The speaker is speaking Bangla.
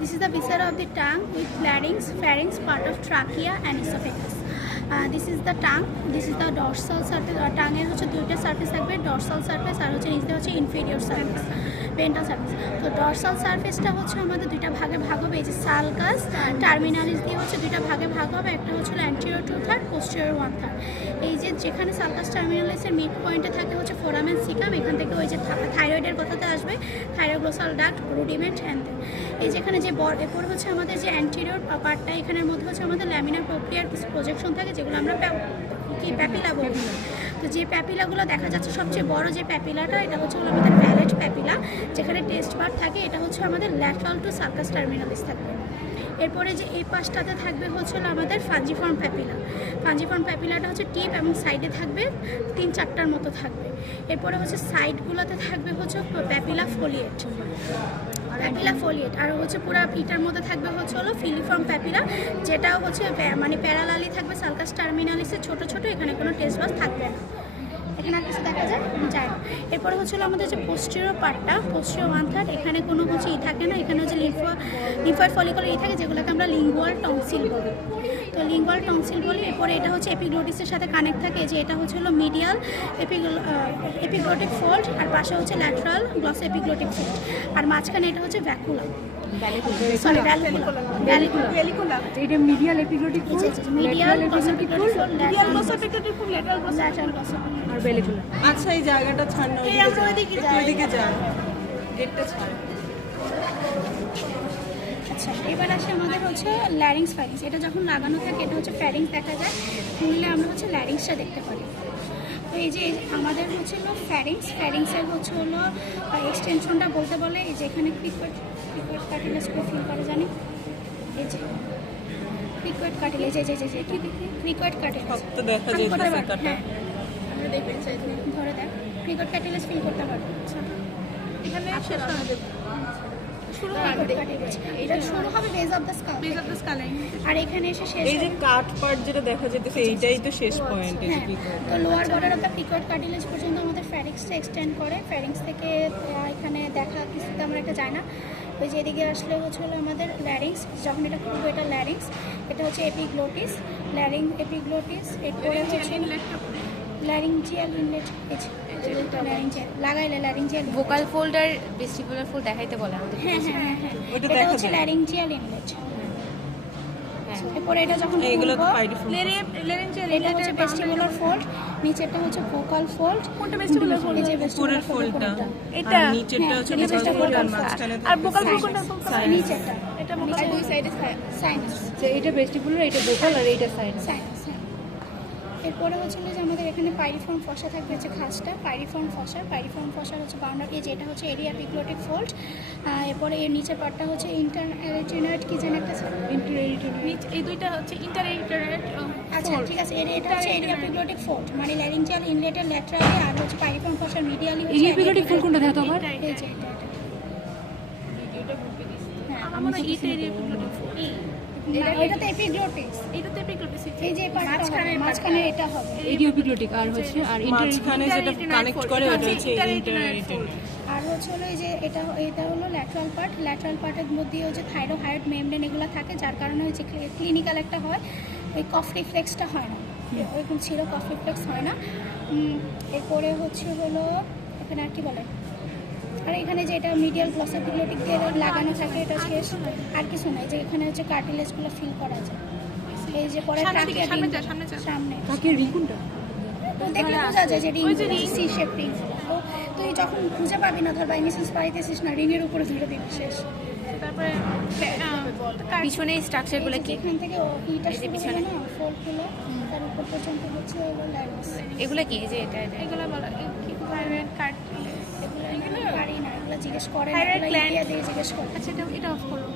This is the viscera of the tongue with larynx, pharynx, part of trachea and esophagus. This is the tongue. This is the dorsal surface. tongue হচ্ছে দুইটা সারফেস থাকবে, ডরসাল সারফেস আর হচ্ছে নিচে হচ্ছে ইনফেরিয়র সারফেস, ভেন্ট্রাল সারফেস। তো ডরসাল সারফেসটা হচ্ছে আমাদের দুইটা ভাগে ভাগ হবে। এই যে সালকাস টার্মিনালিস দিয়ে হচ্ছে দুইটা ভাগে ভাগ হবে, একটা হচ্ছে অ্যান্টেরিয়র 2/3, পোস্টেরিয়র 1/3। এই যে যেখানে সালকাস টার্মিনালিসের মিড পয়েন্টে থাকে হচ্ছে ফোরামেন সিকাম, এখান থেকে ওই যে থাইরয়েডের কথাতে আসবে, থাইরোগ্লোসাল ডাক্ট, রুডিমেন্ট হ্যান্ড। এই যেখানে যে এরপর হচ্ছে আমাদের যে অ্যান্টেরিয়র পার্টটা, এখানের মধ্যে হচ্ছে আমাদের ল্যামিনার প্রক্রিয়ার কিছু প্রজেকশন থাকে যেগুলো আমরা প্যাপিলা বলি। তো যে প্যাপিলাগুলো দেখা যাচ্ছে সবচেয়ে বড় যে প্যাপিলাটা, এটা হচ্ছে আমাদের ভ্যালেট প্যাপিলা, যেখানে টেস্ট বার থাকে। এটা হচ্ছে আমাদের ল্যাটারাল টু সালকাস টার্মিনালিস থাকবে। এরপরে যে এই পাশটাতে থাকবে হচ্ছে আমাদের ফাঞ্জিফর্ম প্যাপিলা। ফাঞ্জিফর্ম প্যাপিলাটা হচ্ছে টিপ এবং সাইডে থাকবে 3-4টার মতো থাকবে। এরপরে হচ্ছে সাইডগুলোতে থাকবে হচ্ছে প্যাপিলা ফোলিয়েট, প্যাপিলা ফোলিয়েট। আর হচ্ছে পুরো ইটার মধ্যে থাকবে হচ্ছে ফিলিফর্ম প্যাপিলা, যেটা হচ্ছে মানে প্যারালালি থাকবে সালকাস টার্মিনালিসে, ছোট ছোট, এখানে কোনো টেস্ট বাস থাকবে না। এখানে আর কিছু দেখা যায় না। এরপরে হচ্ছে আমাদের যে পোস্টেরিয়র পার্টটা, পোস্টেরিয়র 1/3, এখানে কোনো হচ্ছে থাকে না। এখানে হচ্ছে লিম্ফয়েড ফলিকুলার থাকে, যেগুলোকে আমরা লিঙ্গুয়াল টনসিল বলি। তো লিঙ্গুয়াল টনসিল বলি। এরপরে এটা হচ্ছে এপিগ্লোটিসের সাথে কানেক্ট থাকে, যে এটা হচ্ছে মিডিয়াল এপিগ্লোটিক ফোল্ড, আর পাশে হচ্ছে ল্যাটারাল গ্লস এপিগ্লোটিক ফোল্ড, আর মাঝখানে এটা হচ্ছে ভ্যাকুলা। এটা medial epiglottic fold, medial glossoepiglottic fold, lateral glossoepiglottic fold, lateral glosso আর ভ্যালিকুলা। আচ্ছা, এই জায়গাটা ছাড় না, ওইদিকে যান, গেটটা ছাড়। আচ্ছা, এবার আসে আমাদের হচ্ছে ল্যারিংস ফ্যারিংস। এটা যখন লাগানো থাকে এটা হচ্ছে ফ্যারিংস দেখা যায়, খুললে আমরা হচ্ছে ল্যারিংসটা দেখতে পারি। তো এই যে আমাদের হচ্ছে ফ্যারিংসের হচ্ছে এক্সটেনশনটা বলতে বলে, এই যে এখানে ক্রিকুয়েট কার্টিলেজ ফিল করে জানি, এই যে ক্রিকুয়েট কার্টিলেজ, ক্রিকুয়েট কার্টিলেজ তো দেখা যায় ধরে দেখ, ক্রিকুয়েট কার্টিলেজ ফিল করতে পারবো। এখানে শেষ হবে, শুরু হবে বেজ অফ দ্য স্কাল, আর এখানে এসে শেষ। এই যে কাট পার্ট যেটা দেখা যেতেছে, এইটাই তো শেষ পয়েন্ট। তো lower border of the cricoid cartilage পর্যন্ত আমাদের ফ্যারিংসটা এক্সটেন্ড করে। ফ্যারিংস থেকে এখানে দেখা কিছুতে আমরা একটা যায় না। ওই যে এদিকে আসলে হচ্ছে আমাদের ল্যারিংস, যখন এটা খুলবো এটা ল্যারিংস, এটা হচ্ছে এপিগ্লোটিস, এপিগ্লোটিস। এরপরে হচ্ছে ল্যারিঞ্জিয়াল ইনলেট, লাগাইলে ল্যারিঞ্জিয়াল ভোকাল ফোল্ড আর ভেস্টিবুলার ফোল্ড দেখাইতে বলে আমাদের। হ্যাঁ, এটা হচ্ছে ল্যারিঞ্জিয়াল ইনলেট। এরপরে এটা যখন এগুলো তো ল্যারিঞ্জিয়াল, এটা হচ্ছে ভেস্টিবুলার ফোল্ড, নিচেরটা হচ্ছে ভোকাল ফোল্ড। কোনটা ভেস্টিবুলার ফোল্ড? পুরো ফোল্ডটা, এটা নিচেরটা হচ্ছে ভোকাল আর ভোকাল ফোল্ড কোনটা? নিচেরটা, এটা ভোকাল, দুই সাইডে সাইনাস। এটা ভেস্টিবুলার, এটা ভোকাল, আর এটা সাইনাস। এরপরে হচ্ছে যে আমাদের এখানে পাইরিফর্ম ফসা থাকবে, হচ্ছে খাসটা পাইরিফর্ম ফসার হচ্ছে বাউন্ডারি, যেটা হচ্ছে এরিয়া এপিগ্লোটিক ফোল্ড। এরপরে এর নিচের পার্টটা হচ্ছে ইন্টারএরিটিনাইট, কি যেন একটা ইন্টারএরিটিনাইট, এই দুইটা হচ্ছে ইন্টারএরিটিনাইট। আচ্ছা, ঠিক আছে, এটা হচ্ছে এরিয়া এপিগ্লোটিক ফোল্ড, মানে ল্যারিঞ্জিয়াল ইনলেটের ল্যাটারালি, আর হচ্ছে পাইরিফর্ম ফসার মিডিয়ালি। এরিয়া এপিগ্লোটিক ফোল্ড কোনটা দেখো আমার? এই যে এটা আমার এটা এরিয়া এপিগ্লোটিক ফোল্ড, এটাতে এপিগ্লোটিস, এটাতে এপিগ্লোটিস, এই যে মাঝখানে এটা হবে এরিয়া এপিগ্লোটিক, আর হচ্ছে আর মাঝখানে যেটা কানেক্ট করে ওটা হচ্ছে ইন্টারএরিটিনাইট। আর হচ্ছে এই যে এটা হলো ল্যাটারাল পার্ট। ল্যাটারাল পার্টের মধ্যে হচ্ছে থাইরোহাইড মেমব্রেন এগুলো থাকে, যার কারণে হচ্ছে ক্লিনিক্যাল একটা হয়, ওই কফ রিফ্লেক্সটা হয় না, ওইরকম ছিল, কফ রিফ্লেক্স হয় না। এরপরে হচ্ছে এখানে আর কি বলে, আর এখানে যে এটা মিডিয়াল গ্লস এপিগ্লোটিক দিয়ে লাগানো থাকে, এটা শেষ, আর কিছু নাই। যে এখানে হচ্ছে কার্টিলেজগুলো ফিল করা যায়। এই যে পরে সামনে তো দেখলে বোঝা যায় যে রিং, সি শেপ রিং। তো তুই যখন খুঁজে পাবি না, ধর বাই মিসেন্স পাইতেছিস না, রিংয়ের উপরে ধরে দিবি, শেষ। তারপরে পিছনে স্ট্রাকচারগুলো কি? এখান থেকে ইটা পিছনে না ফোল্ডগুলো, তার উপর পর্যন্ত হচ্ছে ল্যারিংস। এগুলো কি? যে এটা এগুলো বলা কি? থাইরয়েড কার্টিলেজ, এগুলো পারি না, এগুলো জিজ্ঞেস করে না, এগুলো ইন্ডিয়া দিয়ে জিজ্ঞেস করে। আচ্ছা, এটা অফ করো।